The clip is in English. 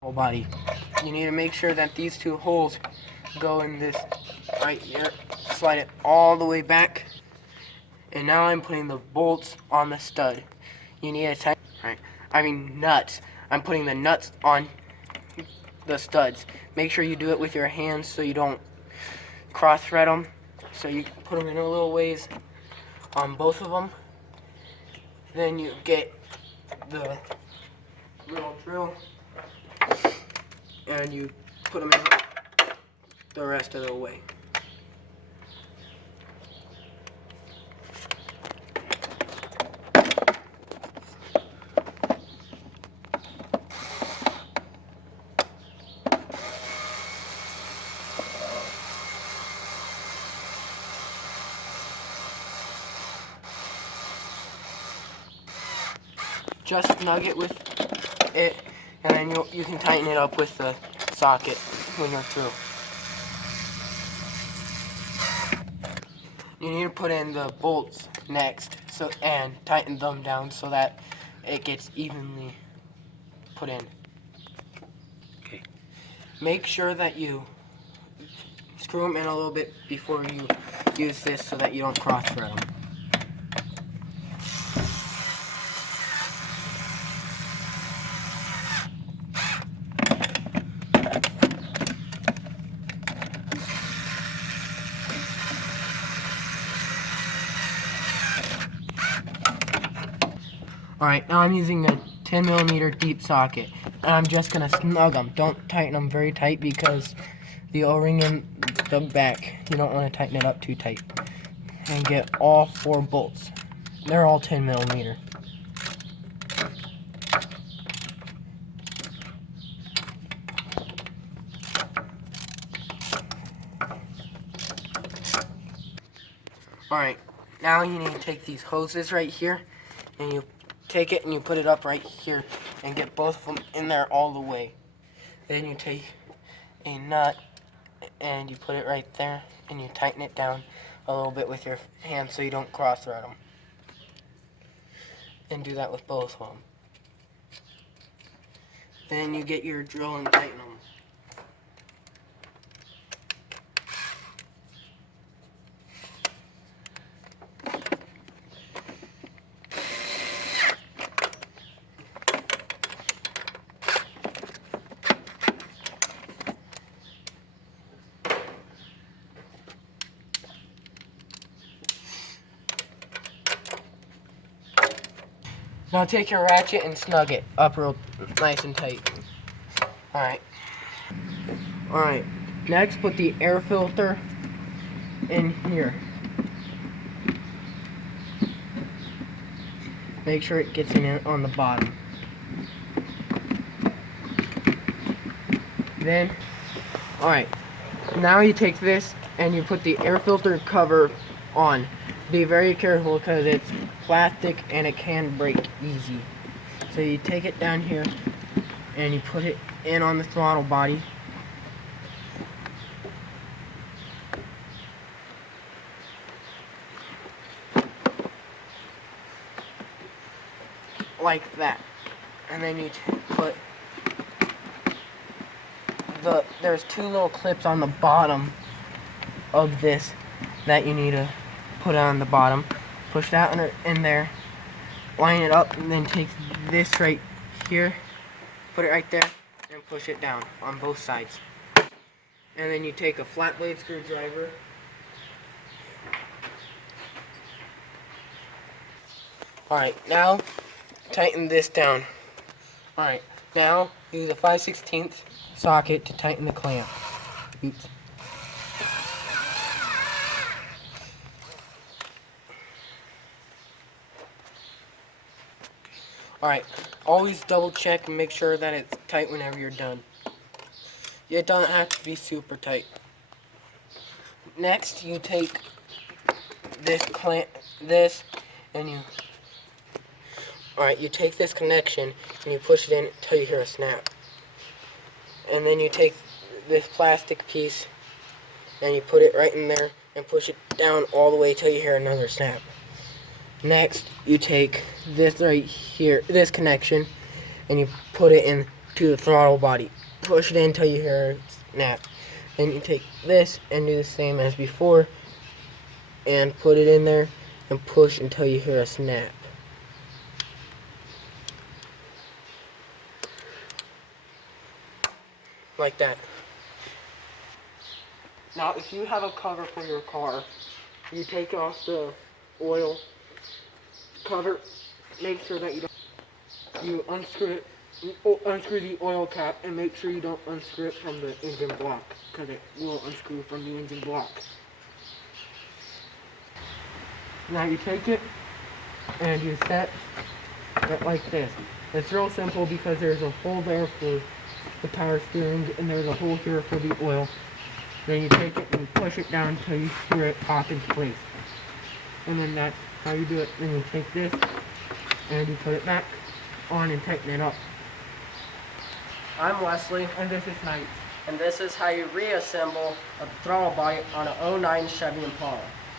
whole body. You need to make sure that these two holes go in this right here. Slide it all the way back. And now I'm putting the bolts on the stud. You need to tighten, nuts. I'm putting the nuts on the studs. Make sure you do it with your hands so you don't cross thread them. So you can put them in a little ways on both of them. Then you get the little drill and you put them in the rest of the way. Just snug it with it, and then you can tighten it up with the socket when you're through. You need to put in the bolts next, and tighten them down so that it gets evenly put in. Okay. Make sure that you screw them in a little bit before you use this so that you don't cross thread them. Alright, now I'm using a 10mm deep socket, and I'm just going to snug them. Don't tighten them very tight because the O-ring in the back, you don't want to tighten it up too tight. And get all 4 bolts. They're all 10mm. Alright, now you need to take these hoses right here, and you take it and you put it up right here and get both of them in there all the way. Then you take a nut and you put it right there and you tighten it down a little bit with your hand so you don't cross thread them. And do that with both of them. Then you get your drill and tighten them. Now take your ratchet and snug it up real nice and tight. Alright. Alright. Next, put the air filter in here. Make sure it gets in it on the bottom. Then, alright. Now you take this and you put the air filter cover on. Be very careful because it's plastic and it can break easy. So you take it down here and you put it in on the throttle body. Like that. And then you put there's 2 little clips on the bottom of this that you need to put on the bottom. Push that in there, line it up, and then take this right here, put it right there, and push it down on both sides. And then you take a flat blade screwdriver, alright, now tighten this down. Alright, now use a 5/16 socket to tighten the clamp. Oops. Alright, always double check and make sure that it's tight whenever you're done. It doesn't have to be super tight. Next, you take and you take this connection and you push it in until you hear a snap. And then you take this plastic piece and you put it right in there and push it down all the way till you hear another snap. Next, you take this right here, this connection, and you put it in to the throttle body. Push it in until you hear it snap. Then you take this and do the same as before and put it in there and push until you hear a snap. Like that. Now if you have a cover for your car, you take off the oil cover, make sure that you unscrew it. You unscrew the oil cap and make sure you don't unscrew it from the engine block, because it will unscrew from the engine block. Now you take it and you set it like this. It's real simple because there's a hole there for the power steering and there's a hole here for the oil. Then you take it and you push it down until you screw it off into place. And then that's how you do it. Then you take this and you put it back on and tighten it up. I'm Wesley. And this is Knight. And this is how you reassemble a throttle body on an '09 Chevy Impala.